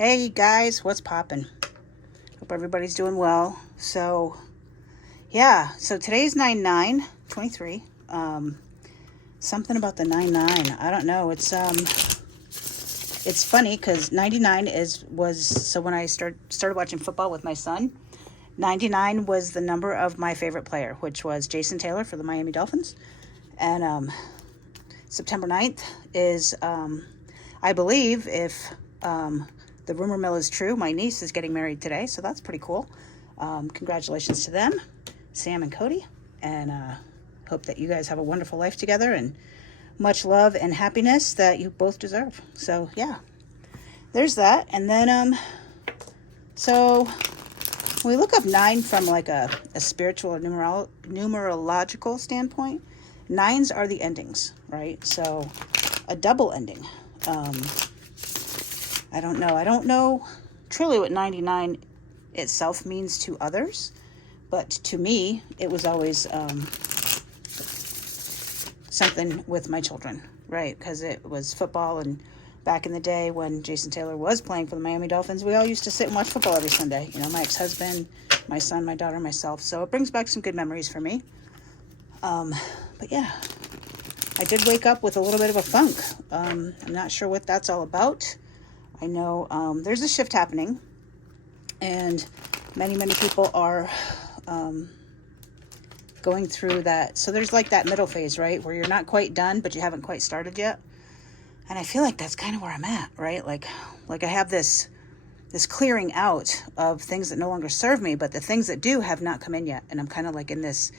Hey guys, what's poppin'? Hope everybody's doing well. So today's 9/9/23. Something about the 9/9. I don't know. It's funny because 99 so when I started watching football with my son, 99 was the number of my favorite player, which was Jason Taylor for the Miami Dolphins. And September 9th is I believe, if the rumor mill is true, my niece is getting married today, so that's pretty cool. Congratulations to them, Sam and Cody, and hope that you guys have a wonderful life together and much love and happiness that you both deserve. So yeah, there's that. And then so when we look up 9 from like a spiritual or numerological standpoint, 9s are the endings, right? So a double ending. I don't know truly what 99 itself means to others, but to me, it was always something with my children, right? Because it was football, and back in the day when Jason Taylor was playing for the Miami Dolphins, we all used to sit and watch football every Sunday. You know, my ex-husband, my son, my daughter, myself. So it brings back some good memories for me. But yeah, I did wake up with a little bit of a funk. I'm not sure what that's all about. I know there's a shift happening, and many people are going through that. So there's like that middle phase, right, where you're not quite done, but you haven't quite started yet. And I feel like that's kind of where I'm at, right? Like I have this clearing out of things that no longer serve me, but the things that do have not come in yet. And I'm kind of like in this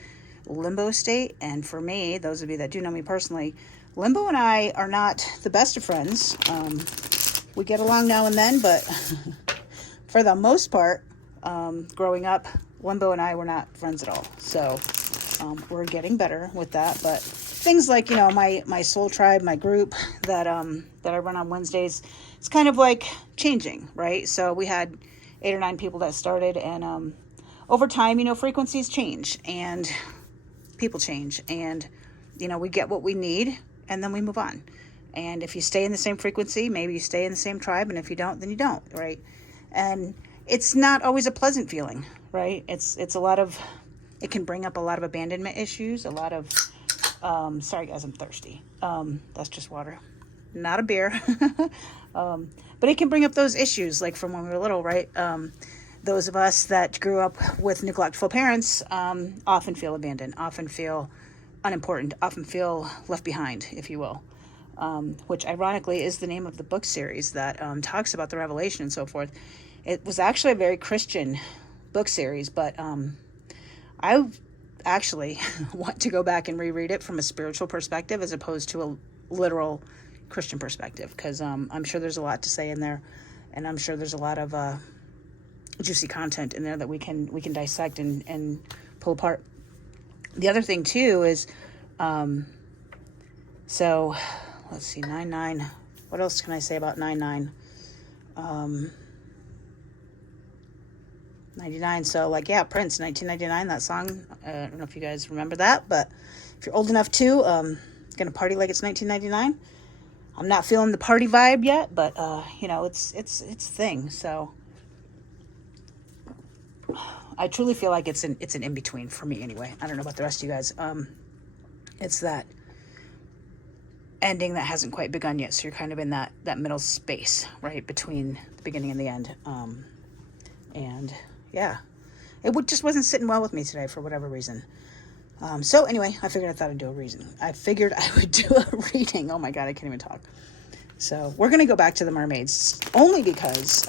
limbo state. And for me, those of you that do know me personally, limbo and I are not the best of friends. We get along now and then, but for the most part, growing up, Limbo and I were not friends at all. So we're getting better with that. But things like, you know, my soul tribe, my group that I run on Wednesdays, it's kind of like changing, right? So we had 8 or 9 people that started, and over time, you know, frequencies change and people change, and you know, we get what we need and then we move on. And if you stay in the same frequency, maybe you stay in the same tribe. And if you don't, then you don't, right? And it's not always a pleasant feeling, right? It's a lot of, it can bring up a lot of abandonment issues, a lot of, sorry guys, I'm thirsty. That's just water, not a beer. But it can bring up those issues, like from when we were little, right? Those of us that grew up with neglectful parents often feel abandoned, often feel unimportant, often feel left behind, if you will. Which ironically is the name of the book series that talks about the revelation and so forth. It was actually a very Christian book series, but I actually want to go back and reread it from a spiritual perspective as opposed to a literal Christian perspective, because I'm sure there's a lot to say in there, and I'm sure there's a lot of juicy content in there that we can dissect and pull apart. The other thing too is so let's see, 9/9. What else can I say about 9/9? 99. So like, yeah, Prince, 1999, that song. I don't know if you guys remember that, but if you're old enough to, gonna party like it's 1999. I'm not feeling the party vibe yet, but you know, it's a thing. So I truly feel like it's an in between for me anyway. I don't know about the rest of you guys. It's that ending that hasn't quite begun yet, so you're kind of in that middle space, right, between the beginning and the end. And yeah, it just wasn't sitting well with me today for whatever reason. So anyway, I figured I would do a reading. Oh my god, I can't even talk. So we're gonna go back to the mermaids, only because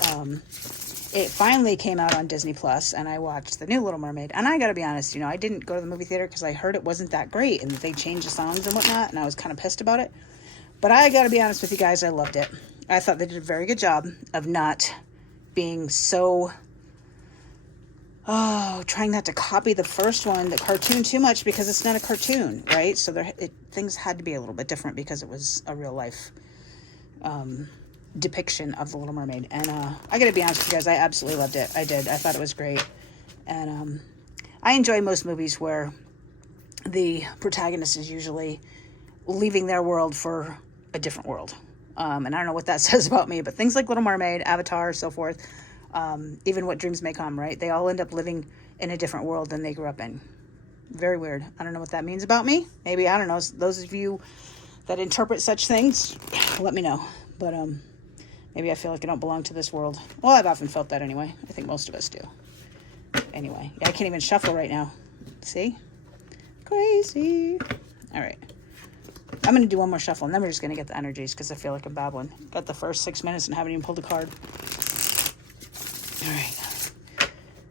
it finally came out on Disney Plus, and I watched the new Little Mermaid. And I gotta be honest, you know, I didn't go to the movie theater because I heard it wasn't that great and that they changed the songs and whatnot, and I was kind of pissed about it. But I gotta be honest with you guys, I loved it. I thought they did a very good job of not being so, trying not to copy the first one, the cartoon, too much, because it's not a cartoon, right? So things had to be a little bit different because it was a real life depiction of the Little Mermaid. And I gotta be honest with you guys, I absolutely loved it. I did. I thought it was great. And I enjoy most movies where the protagonist is usually leaving their world for a different world. And I don't know what that says about me, but things like Little Mermaid, Avatar, so forth, even What Dreams May Come, right? They all end up living in a different world than they grew up in. Very weird. I don't know what that means about me. Maybe, I don't know, those of you that interpret such things, let me know. But maybe I feel like I don't belong to this world. Well, I've often felt that anyway. I think most of us do. Anyway, yeah, I can't even shuffle right now. See? Crazy. All right. I'm going to do one more shuffle, and then we're just going to get the energies, because I feel like I'm babbling. Got the first 6 minutes and haven't even pulled a card. All right.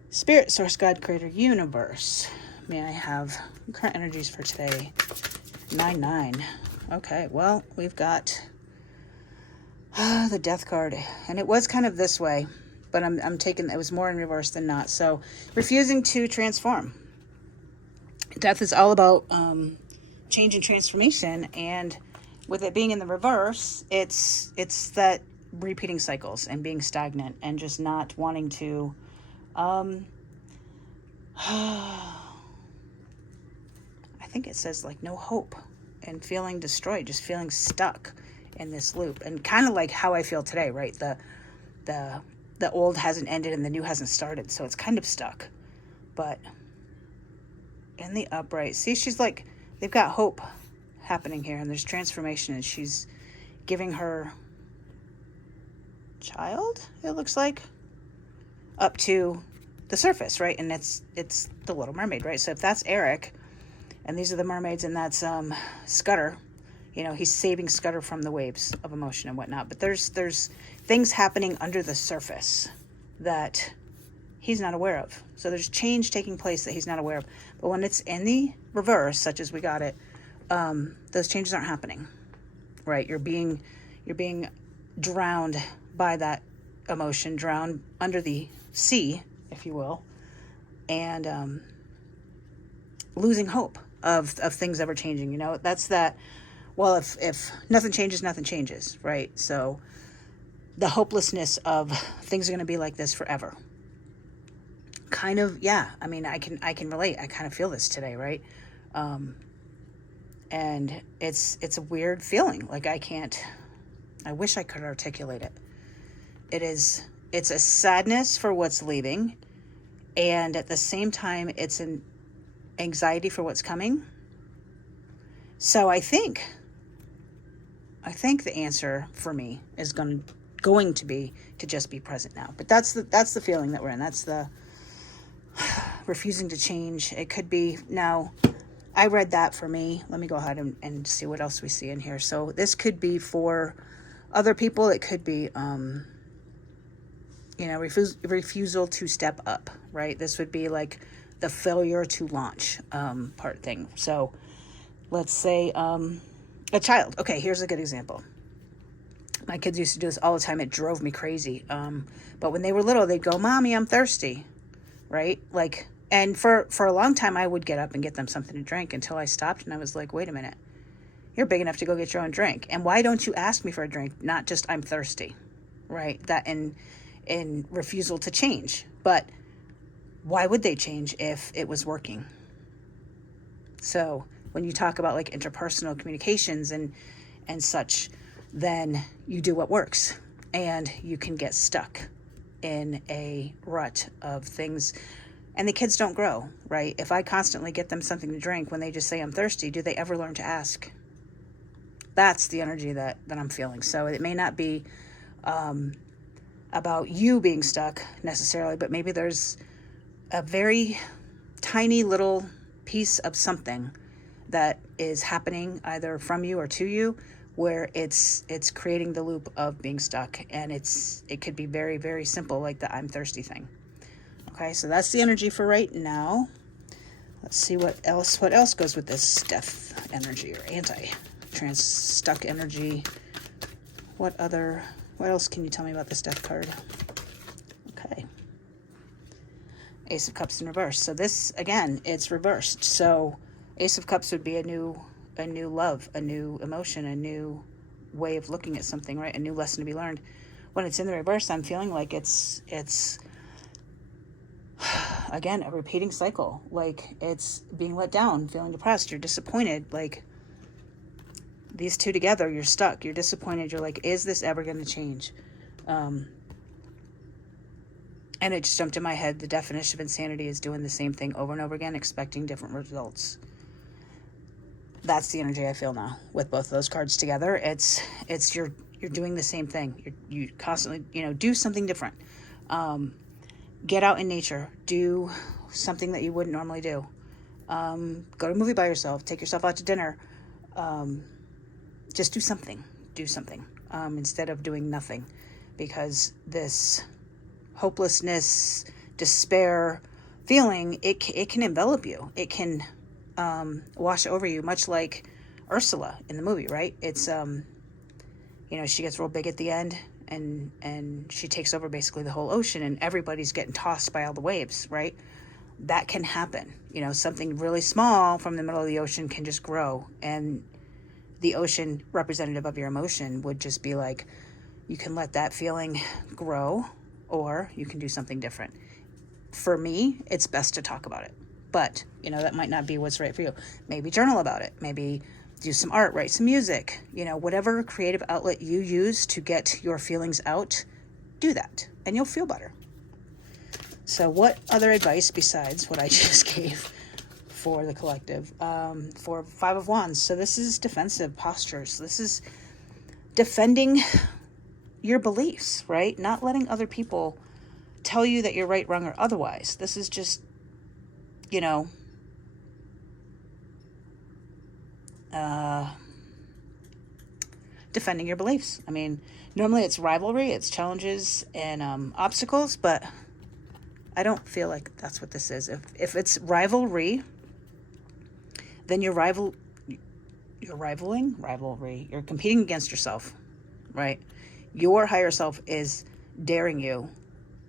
Spirit, Source, God, Creator, Universe. May I have current energies for today? 9-9. Okay, well, we've got the Death card. And it was kind of this way, but I'm taking, it was more in reverse than not. So, refusing to transform. Death is all about change and transformation, and with it being in the reverse, it's that repeating cycles and being stagnant and just not wanting to I think it says like no hope and feeling destroyed, just feeling stuck in this loop, and kind of like how I feel today, right? The old hasn't ended and the new hasn't started, so it's kind of stuck. But in the upright, see, she's like, they've got hope happening here, and there's transformation, and she's giving her child, it looks like, up to the surface, right? And it's the Little Mermaid, right? So if that's Eric, and these are the mermaids, and that's Scudder, you know, he's saving Scudder from the waves of emotion and whatnot. But there's things happening under the surface that he's not aware of. So there's change taking place that he's not aware of. But when it's in the reverse, such as we got it, those changes aren't happening, right? You're being drowned by that emotion, drowned under the sea, if you will, and losing hope of things ever changing. You know, that's that. Well, if nothing changes, right? So the hopelessness of things are going to be like this forever. Kind of, yeah. I mean, I can relate. I kind of feel this today, right? And it's a weird feeling. Like I wish I could articulate it. It's a sadness for what's leaving, and at the same time, it's an anxiety for what's coming. So I think the answer for me is going to be to just be present now. But that's the feeling that we're in. That's the refusing to change. It could be, now I read that for me. Let me go ahead and see what else we see in here. So this could be for other people. It could be, refusal to step up, right? This would be like the failure to launch part thing. So let's say a child. Okay, here's a good example. My kids used to do this all the time. It drove me crazy. But when they were little, they'd go, "Mommy, I'm thirsty," right? Like, and for a long time, I would get up and get them something to drink until I stopped and I was like, wait a minute. You're big enough to go get your own drink. And why don't you ask me for a drink? Not just I'm thirsty, right? That in refusal to change. But why would they change if it was working? So when you talk about like interpersonal communications and such, then you do what works, and you can get stuck in a rut of things, and the kids don't grow, right? If I constantly get them something to drink when they just say I'm thirsty, do they ever learn to ask? That's the energy that I'm feeling. So it may not be about you being stuck necessarily, but maybe there's a very tiny little piece of something that is happening either from you or to you, where it's creating the loop of being stuck, and it could be very, very simple, like the I'm thirsty thing. Okay, so that's the energy for right now. Let's see what else goes with this death energy, or stuck energy. What else can you tell me about this death card? Okay. Ace of Cups in reverse. So this, again, it's reversed. So Ace of Cups would be a new love, a new emotion, a new way of looking at something, right? A new lesson to be learned. When it's in the reverse, I'm feeling like it's again, a repeating cycle. Like it's being let down, feeling depressed, you're disappointed. Like these two together, you're stuck, you're disappointed, you're like, is this ever going to change? And it just jumped in my head, the definition of insanity is doing the same thing over and over again, expecting different results. That's the energy I feel now with both of those cards together. It's you're doing the same thing. You constantly, do something different. Get out in nature. Do something that you wouldn't normally do. Go to a movie by yourself. Take yourself out to dinner. Just do something. Do something instead of doing nothing, because this hopelessness, despair feeling, it can envelop you. It can wash over you, much like Ursula in the movie, right? It's she gets real big at the end, and she takes over basically the whole ocean, and everybody's getting tossed by all the waves, right? That can happen. Something really small from the middle of the ocean can just grow, and the ocean, representative of your emotion, would just be like, you can let that feeling grow, or you can do something different. For me, it's best to talk about it. But, that might not be what's right for you. Maybe journal about it. Maybe do some art, write some music. Whatever creative outlet you use to get your feelings out, do that, and you'll feel better. So what other advice besides what I just gave for the collective? For Five of Wands. So this is defensive postures. This is defending your beliefs, right? Not letting other people tell you that you're right, wrong, or otherwise. This is just, defending your beliefs. I mean, normally it's rivalry, it's challenges and obstacles, but I don't feel like that's what this is. If it's rivalry, then you're competing against yourself, right? Your higher self is daring you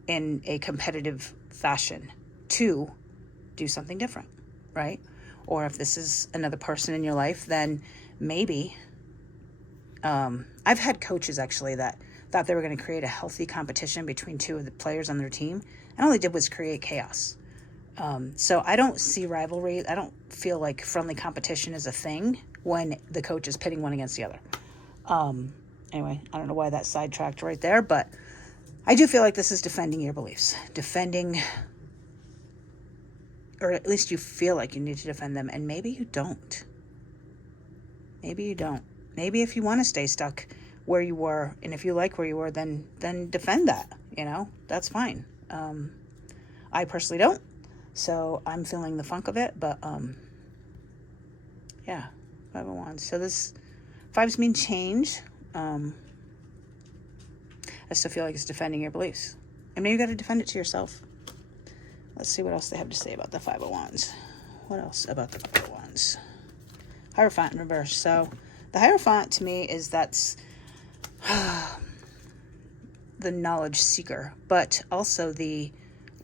in a competitive fashion to do something different, right? Or if this is another person in your life, then maybe, I've had coaches actually that thought they were going to create a healthy competition between two of the players on their team, and all they did was create chaos. So I don't see rivalry. I don't feel like friendly competition is a thing when the coach is pitting one against the other. Anyway, I don't know why that sidetracked right there, but I do feel like this is defending your beliefs. Or at least you feel like you need to defend them, and maybe you don't. Maybe you don't. Maybe if you want to stay stuck where you were, and if you like where you were, then defend that, that's fine. I personally don't, so I'm feeling the funk of it, but yeah, Five of Wands. So this fives mean change. I still feel like it's defending your beliefs, and maybe you got to defend it to yourself. Let's see what else they have to say about the Five of Wands. What else about the Five of Wands? Hierophant in reverse. So the Hierophant to me is that's the knowledge seeker, but also the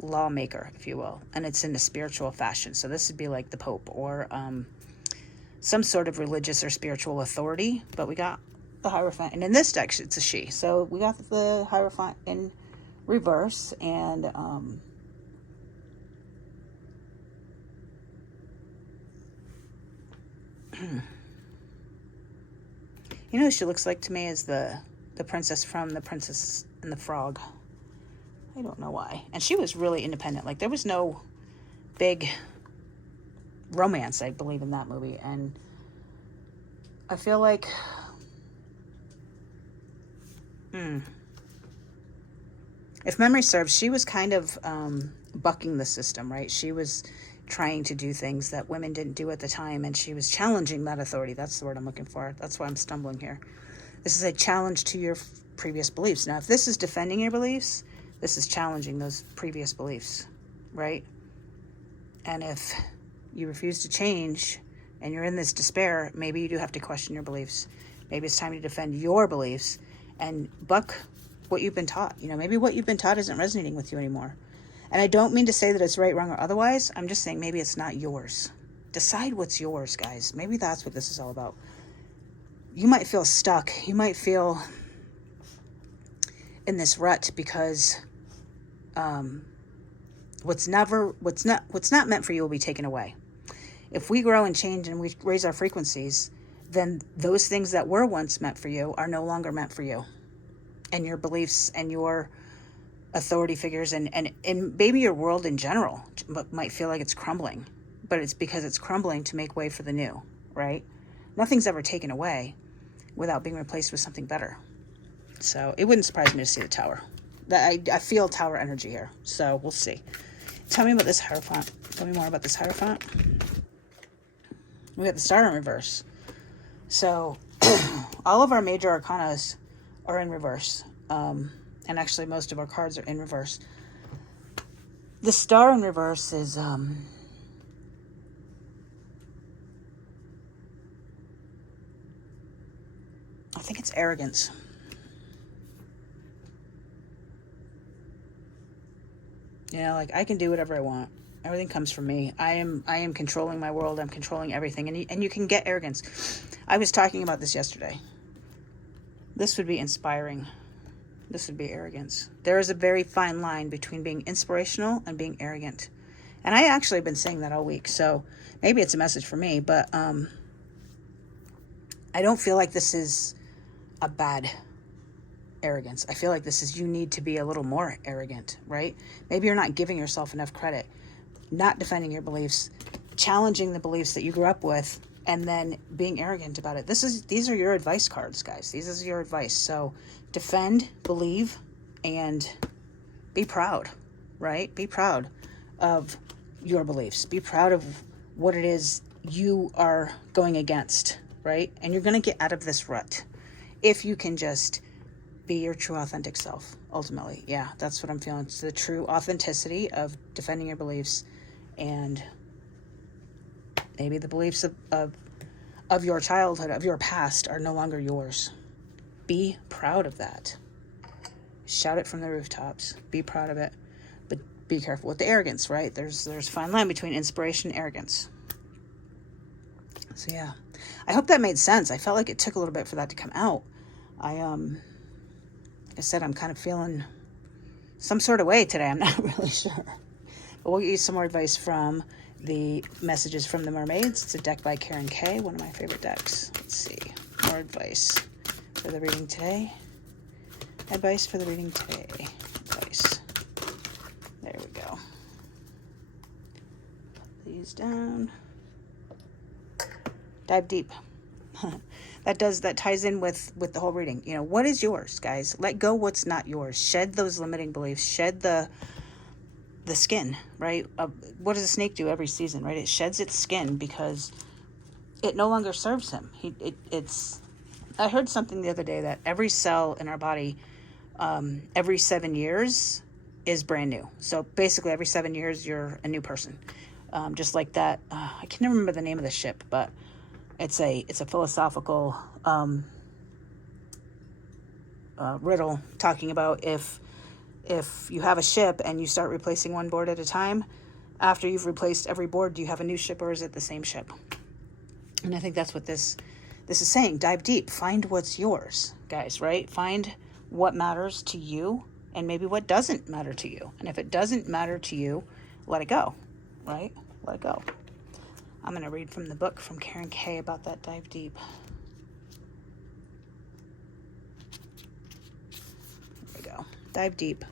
lawmaker, if you will. And it's in a spiritual fashion. So this would be like the Pope or some sort of religious or spiritual authority. But we got the Hierophant. And in this deck, it's a she. So we got the Hierophant in reverse. And you know who she looks like to me is the princess from The Princess and the Frog. I don't know why. And she was really independent. Like, there was no big romance, I believe, in that movie. And I feel like if memory serves, she was kind of bucking the system, right? She was trying to do things that women didn't do at the time, and she was challenging that authority. That's the word I'm looking for. That's why I'm stumbling here. This is a challenge to your previous beliefs. Now, if this is defending your beliefs, this is challenging those previous beliefs, right? And if you refuse to change and you're in this despair, maybe you do have to question your beliefs. Maybe it's time to defend your beliefs and buck what you've been taught. Maybe what you've been taught isn't resonating with you anymore. And I don't mean to say that it's right, wrong, or otherwise. I'm just saying maybe it's not yours. Decide what's yours, guys. Maybe that's what this is all about. You might feel stuck. You might feel in this rut because what's not meant for you will be taken away. If we grow and change and we raise our frequencies, then those things that were once meant for you are no longer meant for you. And your beliefs and your authority figures and maybe your world in general might feel like it's crumbling. But it's because it's crumbling to make way for the new, right? Nothing's ever taken away without being replaced with something better. So it wouldn't surprise me to see the tower. I feel tower energy here. So we'll see. Tell me about this Hierophant. Tell me more about this Hierophant. We got the Star in reverse. So all of our major arcanas are in reverse. And actually most of our cards are in reverse. The Star in reverse is... I think it's arrogance. You know, like, I can do whatever I want. Everything comes from me. I am controlling my world. I'm controlling everything. And you can get arrogance. I was talking about this yesterday. This would be inspiring. This would be arrogance. There is a very fine line between being inspirational and being arrogant. And I actually have been saying that all week. So maybe it's a message for me. But I don't feel like this is a bad arrogance. I feel like this is, you need to be a little more arrogant, right? Maybe you're not giving yourself enough credit, not defending your beliefs, challenging the beliefs that you grew up with, and then being arrogant about it. These are your advice cards, guys. This is your advice. So defend, believe, and be proud, right? Be proud of your beliefs. Be proud of what it is you are going against, right? And you're going to get out of this rut if you can just be your true authentic self, ultimately. Yeah, that's what I'm feeling. It's the true authenticity of defending your beliefs, and maybe the beliefs of your childhood, of your past, are no longer yours. Be proud of that. Shout it from the rooftops. Be proud of it. But be careful with the arrogance, right? There's a fine line between inspiration and arrogance. So yeah, I hope that made sense. I felt like it took a little bit for that to come out. Like I said, I'm kind of feeling some sort of way today. I'm not really sure. But we'll get you some more advice from the Messages from the Mermaids. It's a deck by Karen K, one of my favorite decks. Let's see. More advice for the reading today. Advice for the reading today. Advice. There we go. Put these down. Dive deep. That ties in with the whole reading. You know, what is yours, guys? Let go what's not yours. Shed those limiting beliefs. Shed the skin, right? What does a snake do every season, right? It sheds its skin because it no longer serves him. I heard something the other day that every cell in our body, every 7 years is brand new. So basically every 7 years, you're a new person. Just like that. I can never remember the name of the ship, but it's a philosophical riddle talking about if you have a ship and you start replacing one board at a time, after you've replaced every board, do you have a new ship, or is it the same ship? And I think that's what this is saying. Dive deep. Find what's yours, guys, right? Find what matters to you and maybe what doesn't matter to you. And if it doesn't matter to you, let it go, right? Let it go. I'm going to read from the book from Karen K about that dive deep. There we go. Dive deep.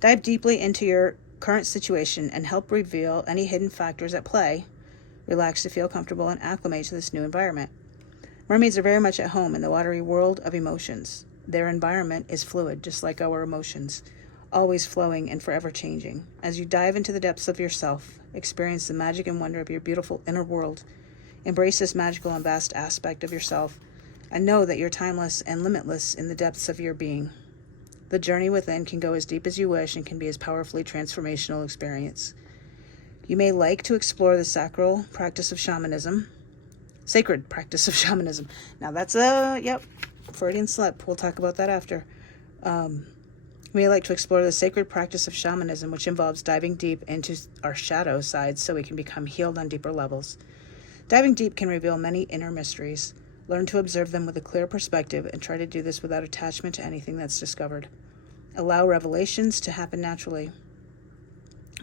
Dive deeply into your current situation and help reveal any hidden factors at play. Relax to feel comfortable and acclimate to this new environment. Mermaids are very much at home in the watery world of emotions. Their environment is fluid, just like our emotions, always flowing and forever changing. As you dive into the depths of yourself, experience the magic and wonder of your beautiful inner world. Embrace this magical and vast aspect of yourself, and know that you're timeless and limitless in the depths of your being. The journey within can go as deep as you wish and can be as powerfully transformational experience. You may like to explore the sacred practice of shamanism. Now that's Freudian slip. We'll talk about that after. You may like to explore the sacred practice of shamanism, which involves diving deep into our shadow sides so we can become healed on deeper levels. Diving deep can reveal many inner mysteries. Learn to observe them with a clear perspective and try to do this without attachment to anything that's discovered. Allow revelations to happen naturally.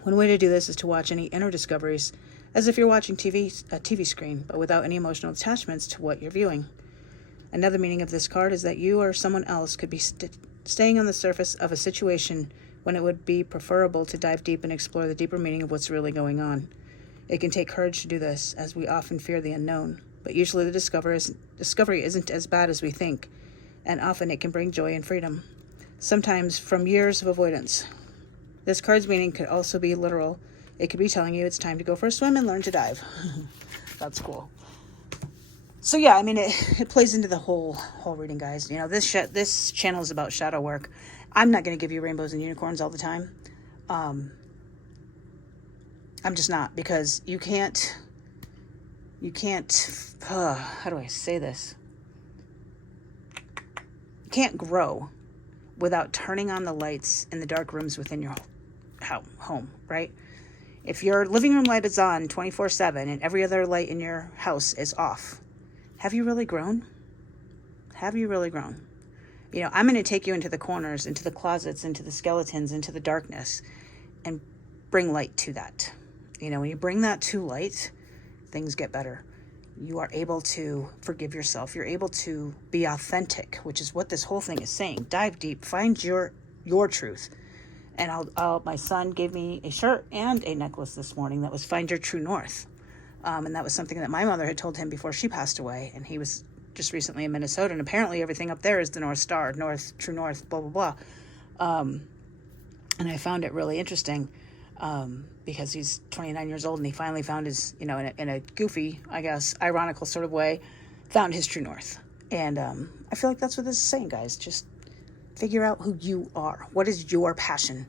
One way to do this is to watch any inner discoveries as if you're watching a TV screen, but without any emotional attachments to what you're viewing. Another meaning of this card is that you or someone else could be staying on the surface of a situation when it would be preferable to dive deep and explore the deeper meaning of what's really going on. It can take courage to do this, as we often fear the unknown, but usually the discovery isn't as bad as we think, and often it can bring joy and freedom, sometimes from years of avoidance. This card's meaning could also be literal. It could be telling you it's time to go for a swim and learn to dive. That's cool. So yeah, I mean, it plays into the whole reading, guys. You know, this channel is about shadow work. I'm not going to give you rainbows and unicorns all the time. I'm just not, because you can't, how do I say this? You can't grow without turning on the lights in the dark rooms within your home, right? If your living room light is on 24/7 and every other light in your house is off, have you really grown? Have you really grown? You know, I'm going to take you into the corners, into the closets, into the skeletons, into the darkness, and bring light to that. You know, when you bring that to light, things get better. You are able to forgive yourself. You're able to be authentic, which is what this whole thing is saying. Dive deep, find your truth. And my son gave me a shirt and a necklace this morning that was Find Your True North. And that was something that my mother had told him before she passed away. And he was just recently in Minnesota. And apparently everything up there is the North Star, True North, blah, blah, blah. And I found it really interesting because he's 29 years old and he finally found his, you know, in a goofy, I guess, ironical sort of way, found his true north. And I feel like that's what this is saying, guys. Just figure out who you are. What is your passion?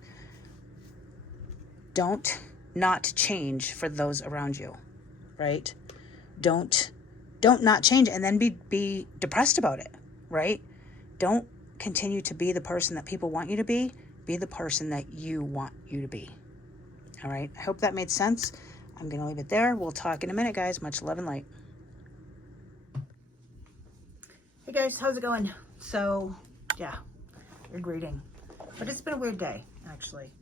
Don't not change for those around you, right? Don't not change and then be depressed about it, right? Don't continue to be the person that people want you to be. Be the person that you want you to be. All right. I hope that made sense. I'm going to leave it there. We'll talk in a minute, guys. Much love and light. Hey, guys. How's it going? So, yeah, weird reading. But it's been a weird day, actually.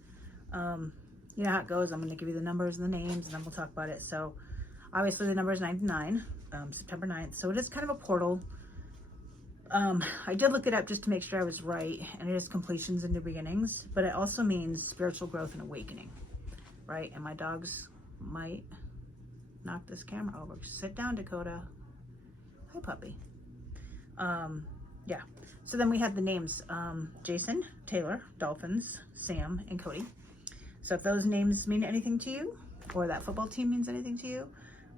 You know how it goes. I'm going to give you the numbers and the names, and then we'll talk about it. So, obviously, the number is 99, September 9th. So, it is kind of a portal. I did look it up just to make sure I was right, and it is completions and new beginnings, but it also means spiritual growth and awakening, right? And my dogs might knock this camera over. Sit down, Dakota. Hi, puppy. Yeah. So then we had the names, Jason, Taylor, Dolphins, Sam, and Cody. So if those names mean anything to you, or that football team means anything to you,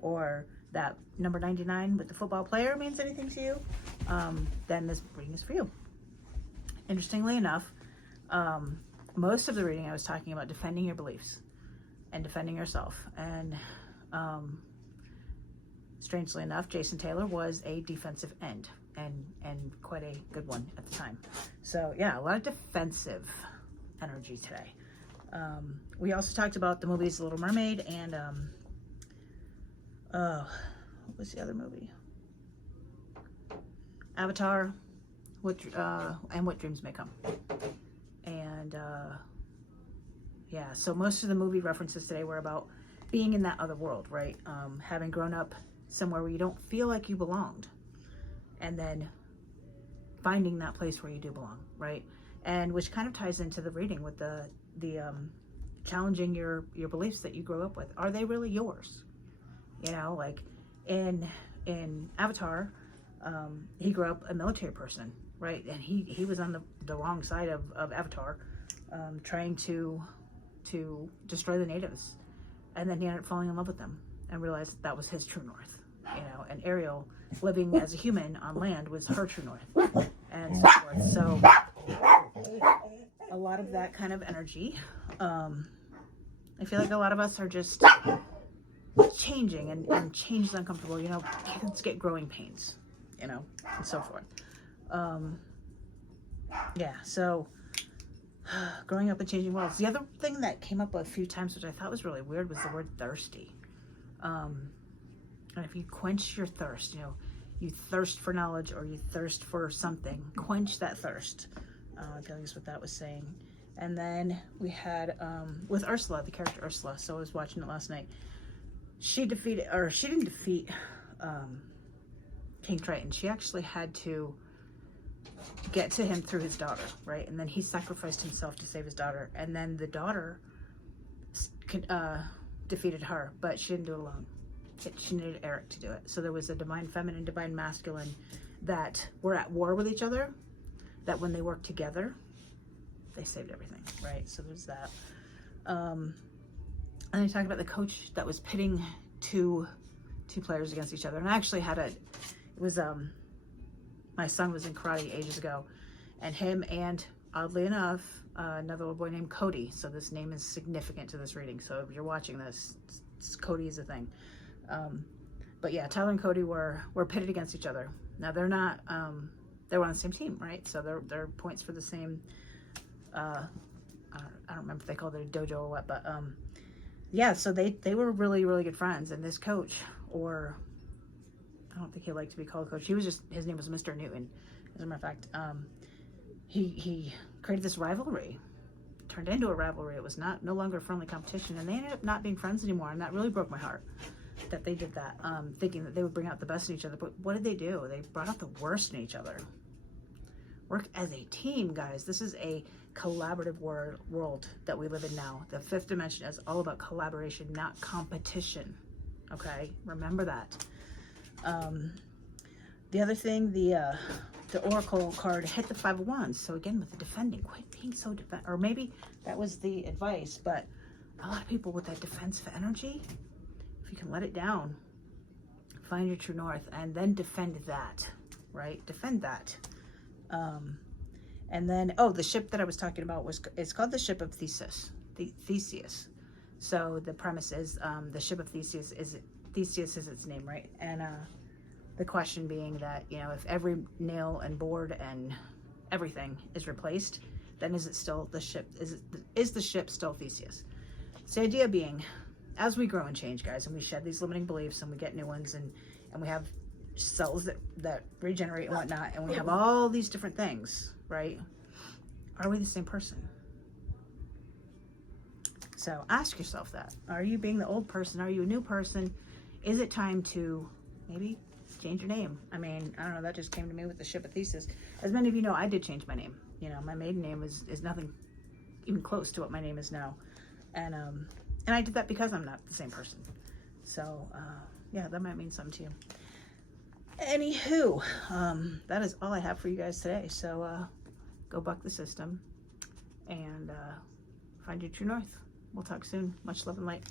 or that number 99 with the football player means anything to you, then this reading is for you. Interestingly enough, most of the reading I was talking about defending your beliefs and defending yourself. And strangely enough, Jason Taylor was a defensive end and quite a good one at the time. So yeah, a lot of defensive energy today. We also talked about the movies Little Mermaid and what was the other movie? Avatar, and What Dreams May Come. And yeah, so most of the movie references today were about being in that other world, right? Having grown up somewhere where you don't feel like you belonged, and then finding that place where you do belong, right? And which kind of ties into the reading with the challenging your beliefs that you grew up with. Are they really yours? You know, like in Avatar, he grew up a military person, right? And he was on the wrong side of Avatar, trying to destroy the natives. And then he ended up falling in love with them and realized that was his true north, you know. And Ariel, living as a human on land, was her true north, and so forth. So a lot of that kind of energy. I feel like a lot of us are just changing, and change is uncomfortable. You know, kids get growing pains, you know, and so forth. Yeah, so growing up in changing worlds. The other thing that came up a few times, which I thought was really weird, was the word thirsty. And if you quench your thirst, you know, you thirst for knowledge or you thirst for something, quench that thirst. I feel like that's what that was saying. And then we had, with Ursula, the character Ursula, so I was watching it last night. she didn't defeat King Triton. She actually had to get to him through his daughter, right? And then he sacrificed himself to save his daughter. And then the daughter defeated her, but she didn't do it alone. She needed Eric to do it. So there was a divine feminine, divine masculine that were at war with each other, that when they worked together, they saved everything, right? So there's that. And they talk about the coach that was pitting two players against each other. And I actually had my son was in karate ages ago, and him and, oddly enough, another little boy named Cody. So this name is significant to this reading. So if you're watching this, Cody is a thing. But yeah, Tyler and Cody were pitted against each other. Now they're not, they were on the same team, right? So they're points for the same, I don't remember if they called it a dojo or what, but yeah, so they were really, really good friends. And this coach, or I don't think he liked to be called coach. He was just, his name was Mr. Newton, as a matter of fact. He created this rivalry, turned into a rivalry. It was no longer a friendly competition, and they ended up not being friends anymore. And that really broke my heart that they did that, thinking that they would bring out the best in each other. But what did they do? They brought out the worst in each other. Work as a team, guys. This is a collaborative world that we live in now. The fifth dimension is all about collaboration, not competition. Okay, remember that. The other thing, the Oracle card hit the Five of Wands. So again, with the defending, quit being so or maybe that was the advice, but a lot of people with that defensive energy, if you can let it down, find your true north, and then defend that, right? Defend that. And then, the ship that I was talking about it's called the ship of Theseus. Theseus. So the premise is, the ship of Theseus is its name, right? And the question being that, if every nail and board and everything is replaced, then is it still the ship? Is the ship still Theseus? So the idea being, as we grow and change, guys, and we shed these limiting beliefs and we get new ones, and we have cells that regenerate and whatnot, and we have all these different things, right? Are we the same person? So ask yourself that. Are you being the old person? Are you a new person? Is it time to maybe change your name? I mean, I don't know, that just came to me with the ship of Theseus. As many of you know, I did change my name. My maiden name is nothing even close to what my name is now. And I did that because I'm not the same person. So yeah, that might mean something to you. Anywho, that is all I have for you guys today. So go buck the system and find your true north. We'll talk soon. Much love and light.